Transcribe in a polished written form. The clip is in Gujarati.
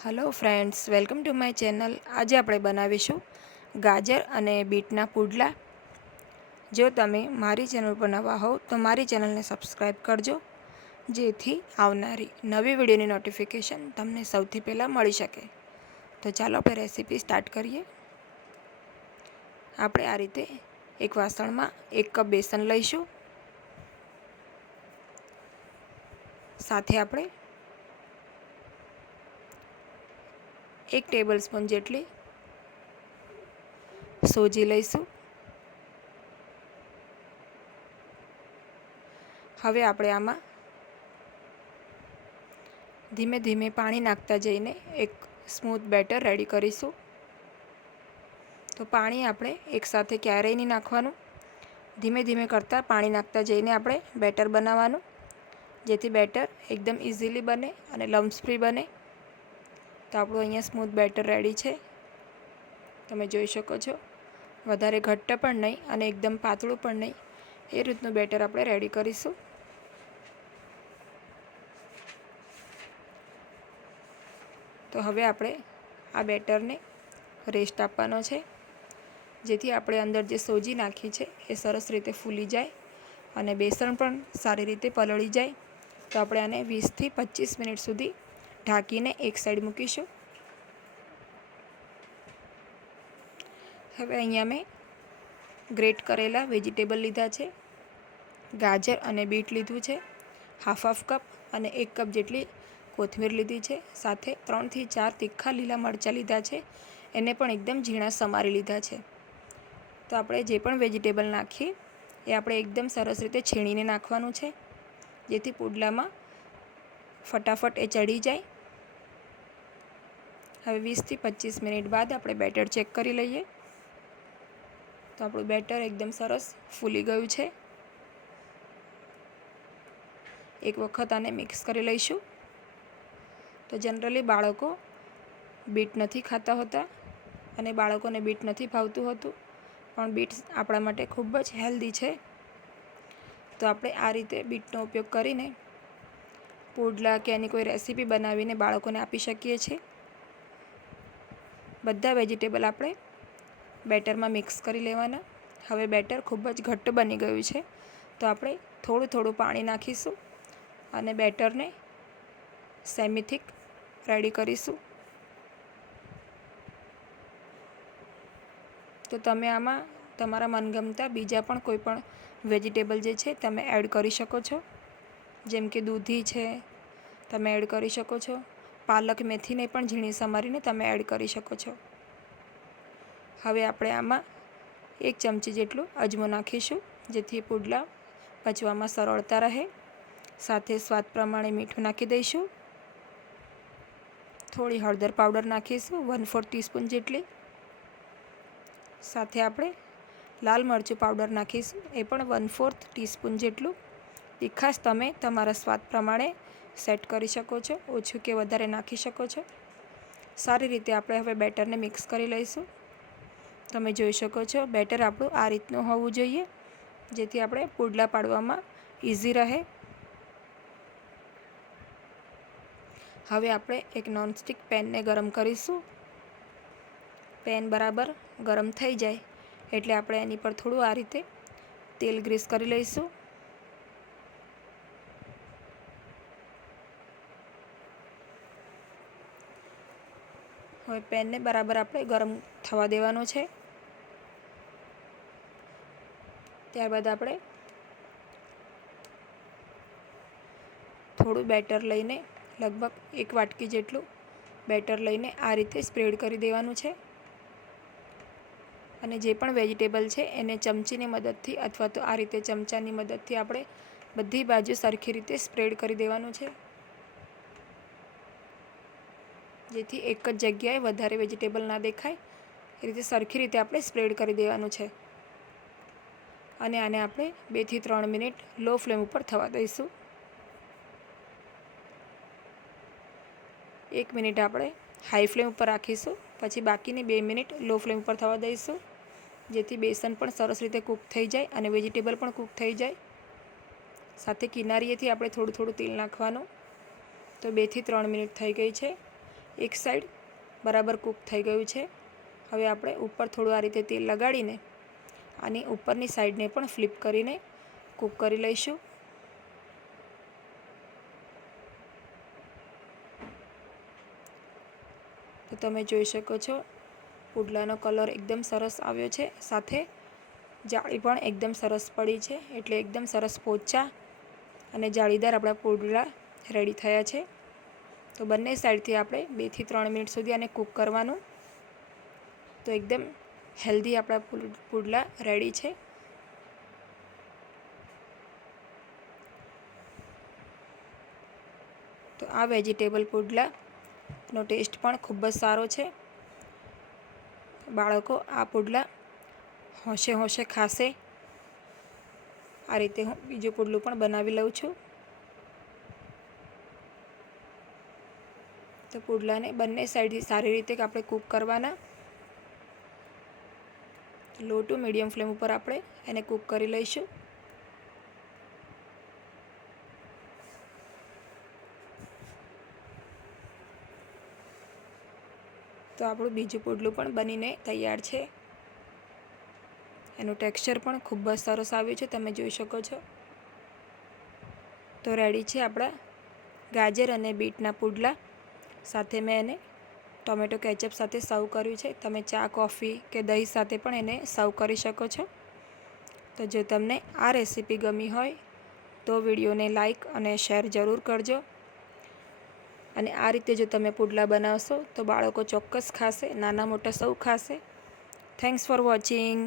Hello friends, welcome to my channel. आज આપણે બનાવીશું ગાજર અને બીટના પુડલા। જો તમે મારી ચેનલ પર નવા હો તો મારી ચેનલને સબસ્ક્રાઇબ કરજો, જેથી આવનારી નવી વિડીયોની નોટિફિકેશન તમને સૌથી પહેલાં મળી શકે। તો ચાલો આપણે રેસીપી સ્ટાર્ટ કરીએ। આપણે આ રીતે એક વાસણમાં 1 કપ બેસન લઈશું, સાથે આપણે 1 ટેબલસ્પૂન જેટલી સોજી લઈશું। હવે આપણે આમાં ધીમે ધીમે પાણી નાખતા જઈને એક સ્મૂથ બેટર રેડી કરીશું। તો પાણી આપણે એકસાથે ક્યારેય નહીં નાખવાનું, ધીમે ધીમે કરતાં પાણી નાખતા જઈને આપણે બેટર બનાવવાનું, જેથી બેટર એકદમ ઇઝીલી બને અને લમ્સ ફ્રી બને। તો આપણું અહીંયા સ્મૂથ બેટર રેડી છે, તમે જોઈ શકો છો। વધારે ઘટ્ટ પણ નહીં અને એકદમ પાતળું પણ નહીં, એ રીતનું બેટર આપણે રેડી કરીશું। તો હવે આપણે આ બેટરને રેસ્ટ આપવાનો છે, જેથી આપણે અંદર જે સોજી નાખી છે એ સરસ રીતે ફૂલી જાય અને બેસન પણ સારી રીતે પલળી જાય। તો આપણે આને 20 થી 25 મિનિટ સુધી ઢાંકીને એક સાઈડ મૂકીશું। હવે અહીંયા મેં ગ્રેટ કરેલા વેજીટેબલ લીધા છે, ગાજર અને બીટ લીધું છે, હાફ કપ અને 1 કપ જેટલી કોથમીર લીધી છે, સાથે 3 થી 4 તીખા લીલા મરચાં લીધા છે, એને પણ એકદમ ઝીણા સમારી લીધા છે। તો આપણે જે પણ વેજીટેબલ નાખીએ એ આપણે એકદમ સરસ રીતે છીણીને નાખવાનું છે, જેથી પુડલામાં ફટાફટ એ ચડી જાય। હવે 20 થી 25 મિનિટ બાદ આપણે બેટર ચેક કરી લઈએ। તો આપણું બેટર એકદમ સરસ ફૂલી ગયું છે। એક વખત આને મિક્સ કરી લઈશું। તો જનરલી બાળકો બીટ નથી ખાતા હોતા અને બાળકોને બીટ નથી ભાવતું હોતું, પણ બીટ આપણા માટે ખૂબ જ હેલ્ધી છે। તો આપણે આ રીતે બીટનો ઉપયોગ કરીને પુડલા કે એની કોઈ રેસીપી બનાવીને બાળકોને આપી શકીએ છીએ। બધા વેજીટેબલ આપણે બેટરમાં મિક્સ કરી લેવાના। હવે બેટર ખૂબ જ ઘટ્ટ બની ગયું છે, તો આપણે થોડું થોડું પાણી નાખીશું અને બેટરને સેમી થિક રેડી કરીશું। તો તમે આમાં તમારા મનગમતા બીજા પણ કોઈ પણ વેજીટેબલ જે છે તમે એડ કરી શકો છો, જેમ કે દૂધી છે તમે એડ કરી શકો છો, પાલક મેથીને પણ ઝીણી સમારીને તમે એડ કરી શકો છો। હવે આપણે આમાં 1 ચમચી જેટલું અજમો નાખીશું, જેથી પુડલા પચવામાં સરળતા રહે। સાથે સ્વાદ પ્રમાણે મીઠું નાખી દઈશું, થોડી હળદર પાવડર નાખીશું 1/4 ટીસ્પૂન જેટલી, સાથે આપણે લાલ મરચું પાવડર નાખીશું, એ પણ 1/4 ટીસ્પૂન જેટલું। તીખાશ તમે તમારા સ્વાદ પ્રમાણે સેટ કરી શકો છો, ઓછું કે વધારે નાખી શકો છો। સારી રીતે આપણે હવે બેટરને મિક્સ કરી લઈશું। તમે જોઈ શકો છો બેટર આપણું આ રીતનું હોવું જોઈએ, જેથી આપણે પુડલા પાડવામાં ઇઝી રહે। હવે આપણે એક નોનસ્ટિક પેનને ગરમ કરીશું। પેન બરાબર ગરમ થઈ જાય એટલે આપણે એની પર થોડું આ રીતે તેલ ગ્રીસ કરી લઈશું। હવે પેનને બરાબર આપણે ગરમ થવા દેવાનું છે। ત્યારબાદ આપણે થોડું બેટર લઈને લગભગ 1 વાટકી જેટલું બેટર લઈને આ રીતે સ્પ્રેડ કરી દેવાનું છે, અને જે પણ વેજીટેબલ છે એને ચમચીની મદદથી અથવા તો આ રીતે ચમચાની મદદથી આપણે બધી બાજુ સરખી રીતે સ્પ્રેડ કરી દેવાનું છે, જેથી એક જ જગ્યાએ વધારે વેજીટેબલ ના દેખાય, એ રીતે સરખી રીતે આપણે સ્પ્રેડ કરી દેવાનું છે। અને આને આપણે 2 થી 3 મિનિટ લો ફ્લેમ ઉપર થવા દઈશું। 1 મિનિટ આપણે હાઈ ફ્લેમ ઉપર રાખીશું, પછી બાકીની 2 મિનિટ લો ફ્લેમ ઉપર થવા દઈશું, જેથી બેસન પણ સરસ રીતે કૂક થઈ જાય અને વેજીટેબલ પણ કૂક થઈ જાય। સાથે કિનારીએથી આપણે થોડું થોડું તેલ નાખવાનું। તો 2 થી 3 મિનિટ થઈ ગઈ છે, એક સાઈડ બરાબર કૂક થઈ ગયું છે. હવે આપણે ઉપર થોડું આ રીતે તેલ લગાડીને આની ઉપરની સાઈડને પણ ફ્લિપ કરીને કૂક કરી લઈશું. તો તમે જોઈ શકો છો પુડલાનો કલર એકદમ સરસ આવ્યો છે, સાથે જાળી પણ એકદમ સરસ પડી છે. એટલે એકદમ સરસ પોચા અને જાળીદાર આપણા પુડલા રેડી થયા છે. તો બંને સાઈડથી આપણે 2 થી 3 મિનિટ સુધી આને કૂક કરવાનું. તો એકદમ હેલ્ધી આપણા પુડલા રેડી છે. તો આ વેજીટેબલ પુડલાનો ટેસ્ટ પણ ખૂબ જ સારો છે. બાળકો આ પુડલા હોંશે હોંશે ખાશે. આ રીતે હું બીજું પુડલું પણ બનાવી લઉં છું. તો પુડલાને બંને સાઈડથી સારી રીતે આપણે કૂક કરવાના. લો ટુ મીડિયમ ફ્લેમ ઉપર આપણે એને કૂક કરી લઈશું. તો આપણું બીજું પુડલું પણ બનીને તૈયાર છે. એનું ટેક્સચર પણ ખૂબ જ સરસ આવ્યું છે, તમે જોઈ શકો છો. તો રેડી છે આપણા ગાજર અને બીટના પુડલા. સાથે મેં એને ટોમેટો કેચઅપ સાથે સર્વ કર્યું છે. તમે ચા, કોફી કે દહીં સાથે પણ એને સર્વ કરી શકો છો. તો જો તમને આ રેસીપી ગમી હોય તો વિડીયોને લાઈક અને શેર જરૂર કરજો. અને આ રીતે જો તમે પુડલા બનાવશો તો બાળકો ચોક્કસ ખાશે, નાના મોટા સૌ ખાશે. Thanks for watching.